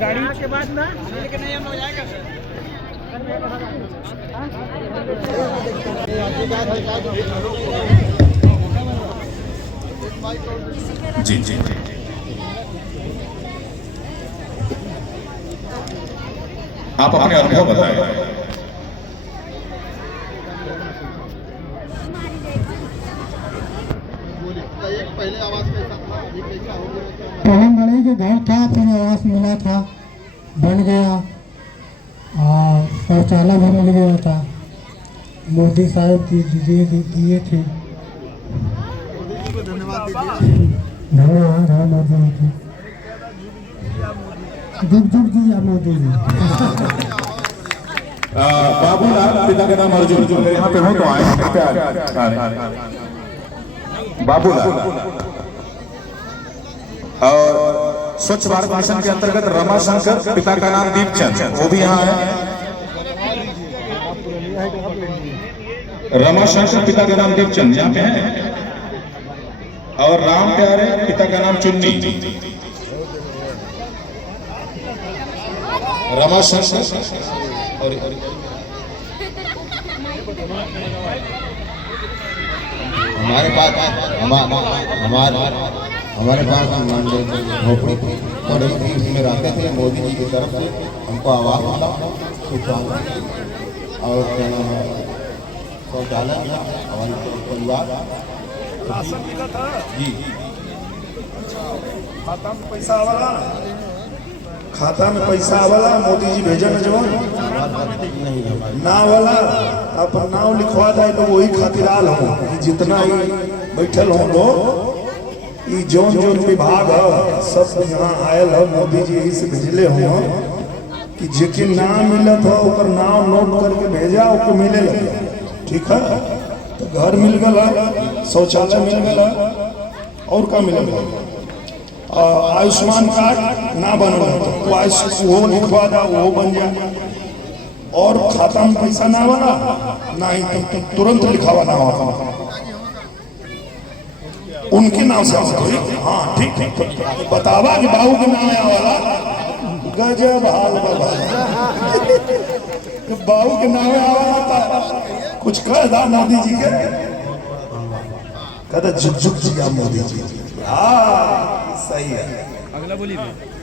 गाड़ी के बाद ना लेकिन नहीं हम लोग जाएगा जी जी जी आप अपने अनुभव बताएं। पहले बड़े के घर था, फिर आवास मिला था, बन गया और शौचालय भी मिल गया था। मोदी साहब दिए थे। धन्यवाद है मोदी जी, जुग जुग जी या मोदी जी। बाबूलाल, पिता का नाम अर्जुन, यहाँ पे हो तो आए। बाबूलाल और स्वच्छ भारत मिशन के अंतर्गत रमाशंकर, पिता का नाम दीपचंद, वो भी यहाँ है। रमाशंकर, पिता का नाम दीपचंद, यहाँ पे है। और राम प्यारे, पिता का नाम चुन्नी। रमाशंकर और हमारे पास झोपड़ी पड़ी थी, उसमें रहते थे। मोदी जी की तरफ से हमको आवाज मिला और शौचालय मिला, हमारे परिवार राशन मिला था जी। खाता में पैसा आवाला, खाता में पैसा आवाला, मोदी जी भेजा न जवान ना वाला अपन नाम लिखवा जाए तो वही खातिर आल हो। जितना ही बैठल हो लोग, जोन जोन विभाग है सब यहाँ आयल है। मोदी जी यही से भेजले हो कि जेके नाम मिलत हो ओकर नाम नोट करके भेजा, ओके मिले लगे। ठीक है, तो घर मिल गया, शौचालय मिल गया, और का मिल गया। आयुष्मान कार्ड ना बनल तो वो लिखवा जा, वो बन जाए। और खाता में पैसा ना वाला नहीं तो तुरंत लिखावा ना होगा, उनके नाम से। हाँ ठीक है, बतावा कि बाबू के नाम वाला गजब हाल बाबा। बाबू के नाम आवा कुछ कह दा मोदी जी के, कहता झुक झुक जिया मोदी जी। हाँ सही है। अगला बोलिए।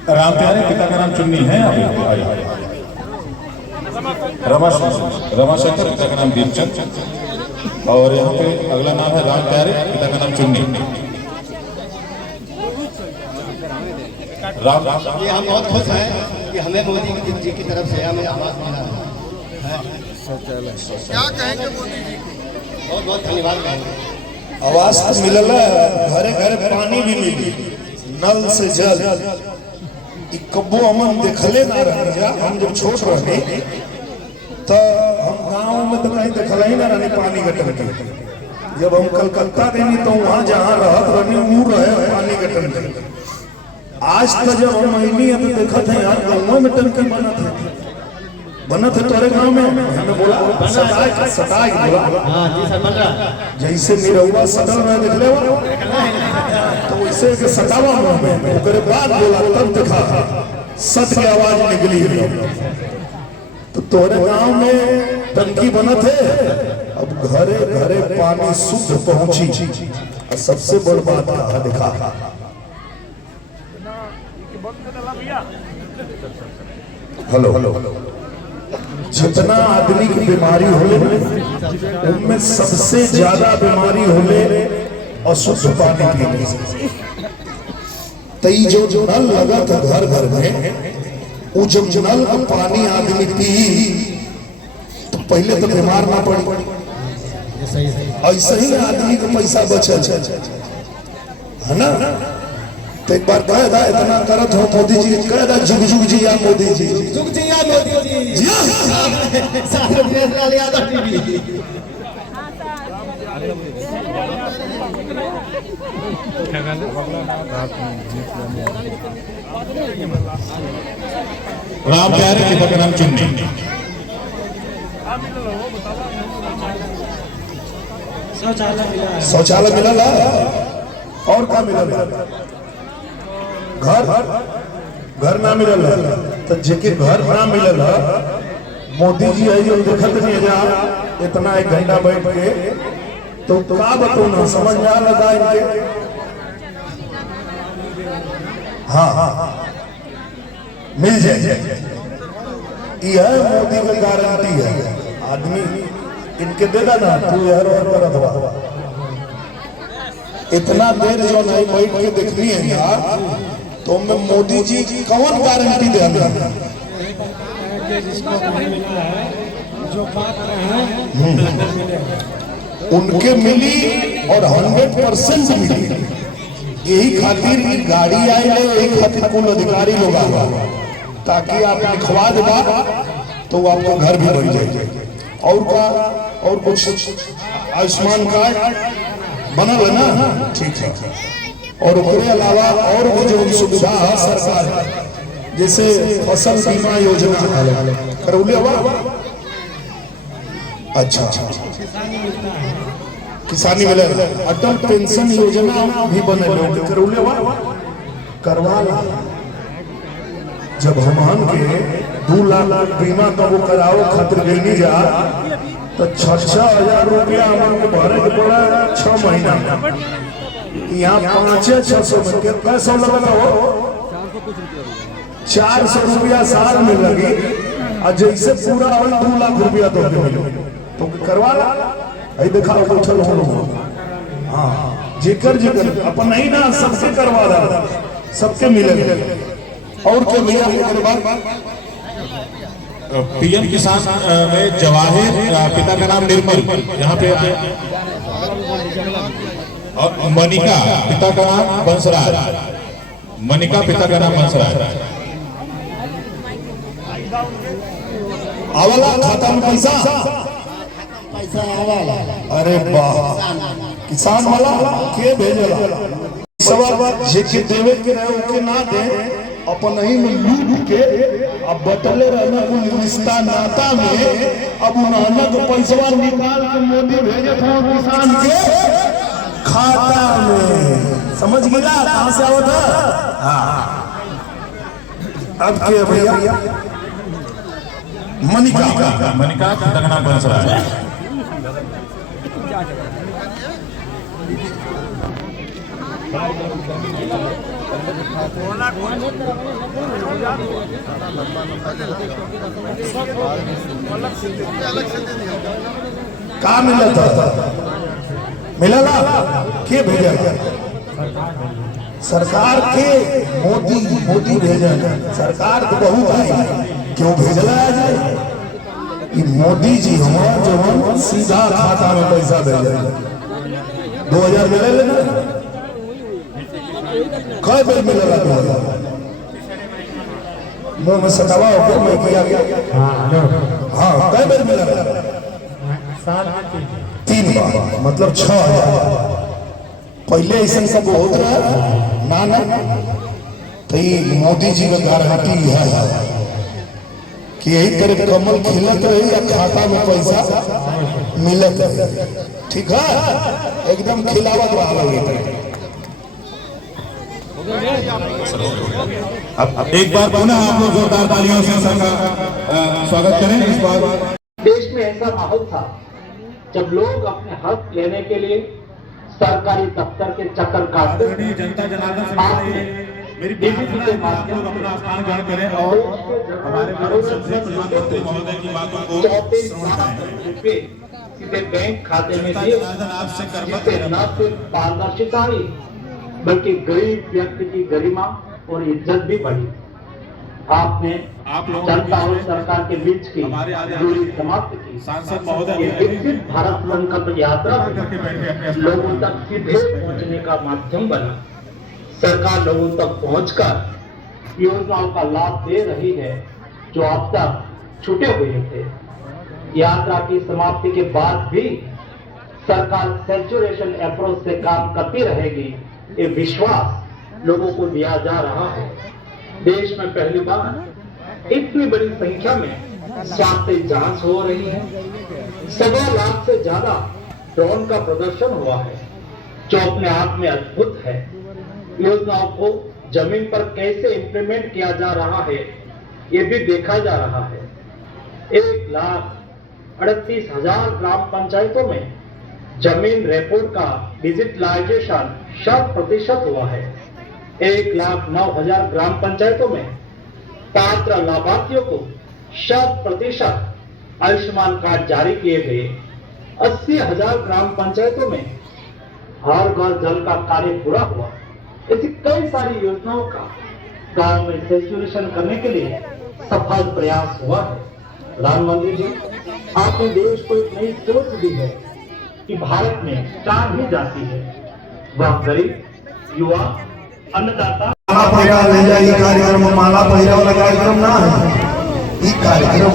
राम प्यारे, पिता का नाम चुन्नी है। रमाशंकर, पिता का नाम दीपचंद। और यहाँ पे अगला नाम है राम प्यारे, पिता का नाम चुन्नी। राम ये हम बहुत खुश हैं कि हमें मोदी जी की तरफ से हमें आवाज मिला है। क्या कहेंगे मोदी जी? बहुत बहुत धन्यवाद कहेंगे। आवाज तो मिलल, घरे घरे पानी भी मिली, नल से जल। कब्बो अमन देखले ना रह। हम जब छोट रहे तो हम गांव में तो कहीं देखल ही ना रहने पानी के टंकी। जब हम कलकत्ता गए तो वहाँ जहाँ रहत रहने वो रहे पानी के टंकी। आज तो जब हम महीनी है तो देखा था यार गाँव में टंकी बना थे तोरे गाँव में। हमें बोला सटाई बोला, हाँ जी सर, बन रहा जैसे निरहुआ सटल रहे देख ले तो वैसे के सटावा में ओकरे बाद बोला, तब देखा सट की आवाज निकली है। तो तोरे गांव में टंकी बना थे, अब घरे घरे पानी शुद्ध पहुंची। और सबसे बड़ बात कहा देखा, हेलो हेलो, जितना आदमी की बीमारी होले उनमें सबसे ज्यादा बीमारी होले अशुद्ध पानी पीने से। तई जो नल लगा था घर घर में, वो जब नल का पानी आदमी पी तो पहले तो बीमार ना पड़ी। ऐसे ही आदमी का पैसा बचल है ना। तो एक बार कह दा, इतना करत हो मोदी जी, कह दा जुग जुग जी या मोदी जी, जुग जी या मोदी जी। राम प्यारे, पिता का नाम चुन्नी। शौचालय मिला और क्या मिला? घर ना मिलल तो जेके घर ना मिलल मोदी जी आई और देखत नहीं जा इतना 1 घंटा बैठ के तो का बताओ ना समझ में आ लगा इनके। हाँ मिल जाए यह मोदी की गारंटी है। आदमी इनके देगा ना तू यार और करत इतना देर जो नहीं बैठ के देखनी है यार तो मैं मोदी जी कौन गारंटी दे उनके मिली और 100% मिली। यही खातिर की गाड़ी आई है, यही खातिर कुल अधिकारी लोग आवा ताकि आप लिखवा देगा तो आपका घर भी बन जाए। और का और कुछ आयुष्मान कार्ड बनल है ना, ठीक है। और उसके अलावा और भी जो सुविधा है सरकार जैसे फसल बीमा योजना करौले हुआ। अच्छा किसानी मिले अटल पेंशन योजना भी बने करौले हुआ करवा ला। जब हम के 2 लाख बीमा का वो कराओ खातिर लेनी जा तो 6,000 रुपया हमको भरे के पड़ा 6 महीना। यहाँ 500-600 में कितना सौ लगा हो 400 रुपया साल में लगी और जैसे पूरा 2 लाख रुपया तो करवा ला। आई देखा बैठल हो। हाँ जेकर अपन नहीं ना सबसे करवा ला, सबके मिले। और क्या भैया पीएम किसान में जवाहिर पिता का नाम निर्मल यहाँ पे और मनिका पिता का नाम बंसराज। मनिका पिता का नाम बंसराज। आवाला खाता में पैसा आवाला। अरे वाह किसान वाला के भेजेला सवाल जेके देवे के रहे उके ना दे अपन ही में लूट के अब बटले रहना कुल रिश्ता नाता में अब उन्होंने तो पैसा निकाल के मोदी भेजे थे किसान के खाता में। समझ गया कहां से आवा था। हाँ अब क्या भैया मनिका पिता का नाम बंसराज। का मिला था मिला के भेजा सरकार के मोदी भेजा सरकार तो बहुत आई क्यों भेजला जाए कि मोदी जी हमारा जवान सीधा खाता में पैसा भेजा 2000 मिले लेना कई बार मिलेगा 2000 मुंह में सटावा होकर मैं किया गया। हाँ कई बार मिलेगा 3 बार मतलब 6,000। पहले ऐसा सब होत रहा ना तो ये मोदी जी का गारंटी है कि यही तरह कमल खिलत रही या खाता में पैसा मिलत रही। ठीक है एकदम खिलावत वाला। अब एक बार पुनः आप लोग जोरदार तालियों से सबका स्वागत करें। इस बार देश में ऐसा माहौल था जब लोग अपने हक लेने के लिए सरकारी दफ्तर के चक्कर काटते। जनता जनार्दन मेरी प्रार्थना है आप लोग अपना स्थान ग्रहण करें और हमारे प्रधानमंत्री महोदय की बातों को 34 लाख रुपए सीधे बैंक खाते में दिए। आपसे न सिर्फ पारदर्शिता आई बल्कि गरीब व्यक्ति की गरिमा और इज्जत भी बढ़ी। आपने जनता और सरकार के बीच की दूरी समाप्त की। सांसद महोदय विकसित भारत संकल्प यात्रा लोगों तक सीधे पहुंचने का माध्यम बना। सरकार लोगों तक पहुंचकर योजनाओं का लाभ दे रही है जो अब तक छूटे हुए थे। यात्रा की समाप्ति के बाद भी सरकार सैचुरेशन अप्रोच से काम करती रहेगी, ये विश्वास लोगों को दिया जा रहा है। देश में पहली बार इतनी बड़ी संख्या में स्वास्थ्य जांच हो रही है। 1.25 लाख से ज्यादा ड्रोन का प्रदर्शन हुआ है जो अपने आप में अद्भुत है। योजनाओं को जमीन पर कैसे इंप्लीमेंट किया जा रहा है ये भी देखा जा रहा है। 1,38,000 ग्राम पंचायतों में जमीन रिकॉर्ड का डिजिटलाइजेशन 100% हुआ है। 1,09,000 ग्राम पंचायतों में पात्र लाभार्थियों को 100% आयुष्मान कार्ड जारी किए गए। 80,000 ग्राम पंचायतों में हर घर जल का कार्य पूरा हुआ। ऐसी कई सारी योजनाओं का गांव में सैचुरेशन करने के लिए सफल प्रयास हुआ है। प्रधानमंत्री जी, आपने देश को एक नई सोच दी है कि भारत में 4 ही जाति है, वह गरीब, युवा, अन्नदाता। माला पहिरा ले जाए कार्यक्रम, माला पहिरा वाला कार्यक्रम ना है। ये कार्यक्रम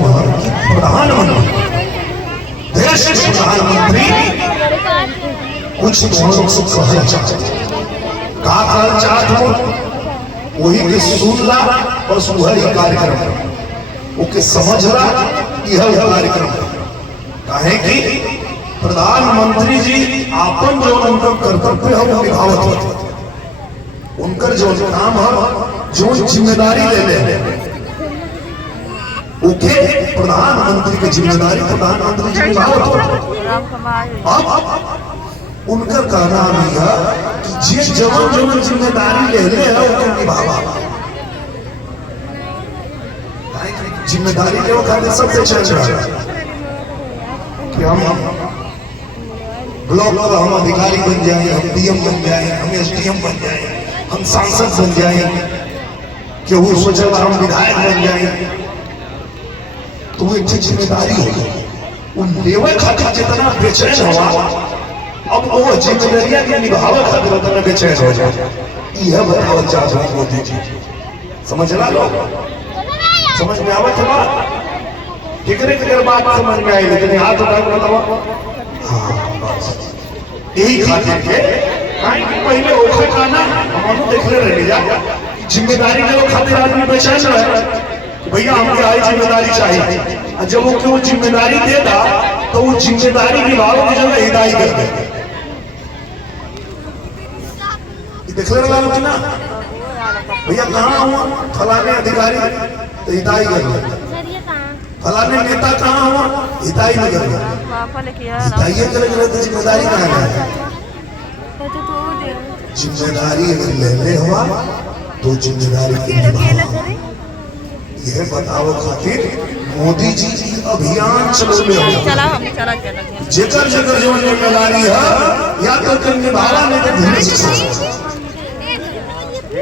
प्रधानमंत्री, देश के प्रधानमंत्री कुछ का चाहत हो वही के सुनला बस वही कार्यक्रम ओके समझला यह कार्यक्रम काहे कि प्रधानमंत्री जी आपन जो उनका कर्तव्य है वो निभावत होते, उनकर जो काम है जो जिम्मेदारी ले ले ओके प्रधानमंत्री की जिम्मेदारी प्रधानमंत्री जी निभावत होते। अब उनकर कहना भी है कि जे जवान जवान जिम्मेदारी ले ले है वो निभावा। जिम्मेदारी के वो करने सबसे चल रहा है कि हम ब्लॉक का हम अधिकारी बन जाए, हम डीएम बन जाए, हम एसडीएम बन जाए, हम सांसद बन जाए, कि वो सोचे हम विधायक बन जाए, तो वो एक जिम्मेदारी होगी। उन लेवल खातिर जितना बेचैन हुआ अब वो जिम्मेदारियां के निभावे खातिर उतना बेचैन हो जाए। यह बतावल चाहता हूं मोदी जी, समझला लो, समझ में आवत है बात? कितने बात समझ में आई, लेकिन हाथ उठा के बताओ। हाँ बस यही खातिर के पहले ओखा का ना हम देखले रह जा जिम्मेदारी के खातिर आदमी बेचैन रहे भैया हमके आई जिम्मेदारी चाहिए। जब वो क्यों जिम्मेदारी देता तो वो जिम्मेदारी निभाओ की जगह हिदायत कर दे। देखले रहा ना भैया कहाँ हुआ फलाने अधिकारी तो हिदायत कर दे, फलाने नेता कहाँ हुआ हिदायत नहीं कर दे। हिदायत करे तो जिम्मेदारी कहाँ है? जिम्मेदारी अगर ले हुआ तो जिम्मेदारी की निभाओ। यह बताओ खातिर मोदी जी अभियान चलो जेकर जेकर जो जिम्मेदारी है या तो कर निभाना नहीं तो धीरे से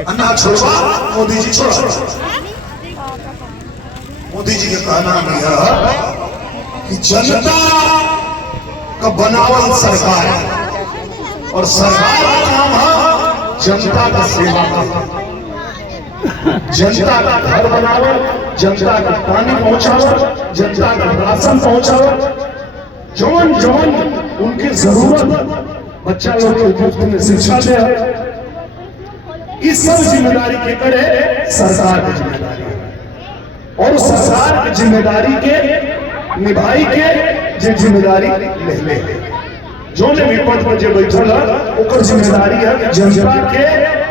अन्ना छोड़वा मोदी जी छोड़ा। मोदी जी का कहना भी है कि जनता का बनावल सरकार और सरकार का काम है जनता का सेवा करना, जनता का घर बनाओ, जनता का पानी पहुंचाओ, जनता का राशन पहुंचाओ, जौन जौन उनकी जरूरत बच्चा लोग को मुफ्त में शिक्षा दे। इस सब जिम्मेदारी के करे सरकार की जिम्मेदारी है और सरकार की जिम्मेदारी के निभाई के जो जिम्मेदारी ले जो ने विपद पर जो बैठल ओकर जिम्मेदारी है जनता के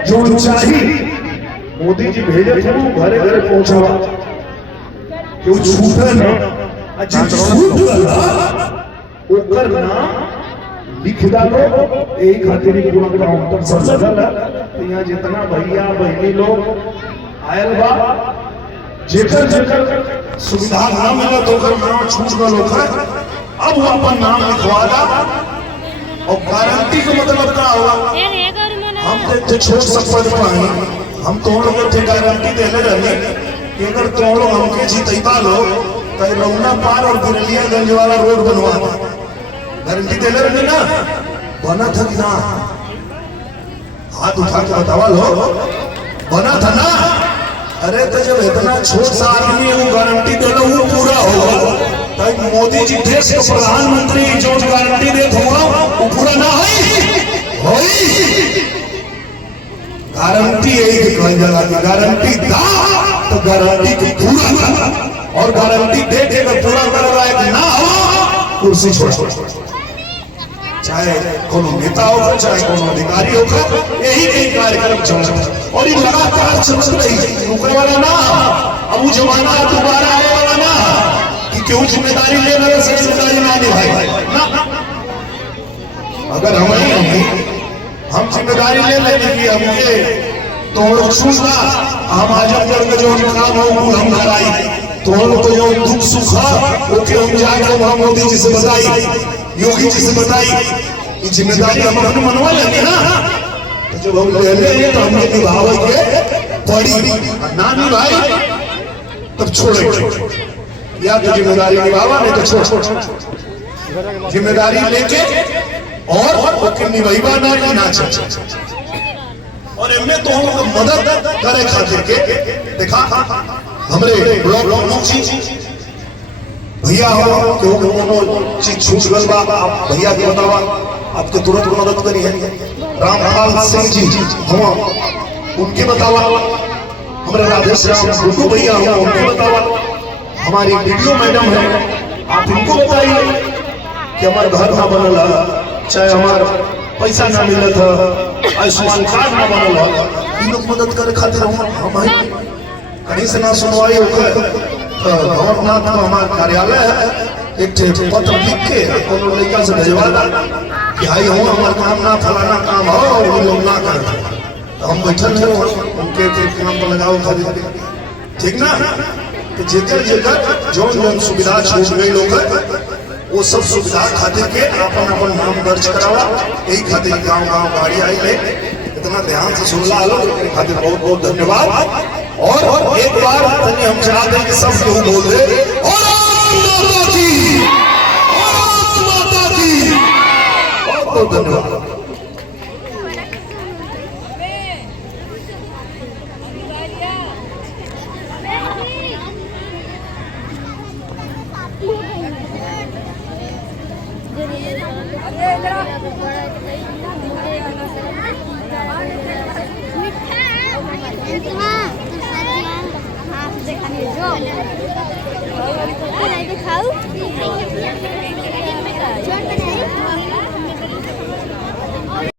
जो चाहिए मोदी जी भेजे थे वो घरे घरे पहुंचावा क्यों छूटे ना जिन छूट गया ओकर नाम लिख डालो। यही खातिर पूरा काउंटर सब लगल है तो यहाँ जितना भैया बहनी लोग आयल बा जेकर जेकर सुविधा ना मिला तो ओकर नाम छूट गल होकर अब वो अपन नाम लिखवा दा। और गारंटी का मतलब क्या होगा? हम तो छोट सकपद पाए हम तो लोग गारंटी देने रहे कि अगर तुम लोग हमके जीतवा लो तो रौना पार और गुरलियागंज वाला रोड बनवा गारंटी देने रहे ना बना था कि ना? हाथ उठा के बतावा लो बना था ना? अरे तो जब इतना छोट सा आदमी वो गारंटी दे लो वो पूरा होगा तो मोदी जी देश के प्रधानमंत्री जो गारंटी दे होगा वो पूरा ना है। गारंटी यही कहल जाला कि गारंटी दा तो गारंटी को पूरा कर और गारंटी दे के अगर पूरा कर लायक ना हो कुर्सी छोड़। चाहे कोनो नेता होगा, चाहे कोनो अधिकारी होगा, यही कई कार्यक्रम चल रहा है और ये लगातार चल रही है, रुकने वाला ना। अब वो जमाना दोबारा आने वाला ना कि क्यों जिम्मेदारी ले रहे से जिम्मेदारी ना निभाई ना। अगर हम जिम्मेदारी ले लेंगे कि हमके तो हम लोग सुनना, हम आजमगढ़ में जो काम हो वो हम कराई, तो हम लोग को जो दुख सुख है वो क्यों हम जाके वहां मोदी जी से बताई, योगी जी से बताई, ये जिम्मेदारी हम अपने मनवा लेंगे ना। तो जब हम ले लेंगे तो हमने निभावे के पड़ी, ना निभाई तब छोड़ेंगे, या तो जिम्मेदारी निभावा नहीं तो छोड़, जिम्मेदारी लेके और निभाईबा ना चाहिए। और इनमें तो हम लोग मदद करे खातिर के देखा हमरे ब्लॉक प्रमुख जी भैया हो क्यों कोनो चीज छूट गल बा, आप भैया के बतावा, आपके तुरंत मदद करी है। रामपाल सिंह जी हम उनके बतावा, हमारे राधेश्याम गुड्डू भैया हो उनके बतावा, हमारी वीडियो मैडम है आप इनको बताइए कि हमारे घर ना बनला, चाहे हमार पैसा ना मिलत है, आयुष्मान कार्ड ना बनल है, इन लोग मदद करे खातिर हम कहीं से ना सुनवाई होकर भवननाथ में हमारा कार्यालय है, एक पत्र लिख के कोनो लड़का से भेजवा दा कि आई हो हमारा काम ना फलाना काम हो और वो लोग ना कर, तो हम बैठल हैं उनके काम पर लगाओ खातिर, ठीक ना। तो जेकर जेकर जो सुविधा छूट गई लोग वो सब सुविधा खातिर के अपन अपन नाम दर्ज करावा, यही खातिर गांव गांव गाड़ी आई है। इतना ध्यान से सुन ला लो, खातिर बहुत बहुत धन्यवाद। और एक बार हम चाहते हैं कि सब लोग बोल दे और माता की, और माता की, बहुत बहुत धन्यवाद। हाँ, तो सर जी हाँ, देखा नहीं जो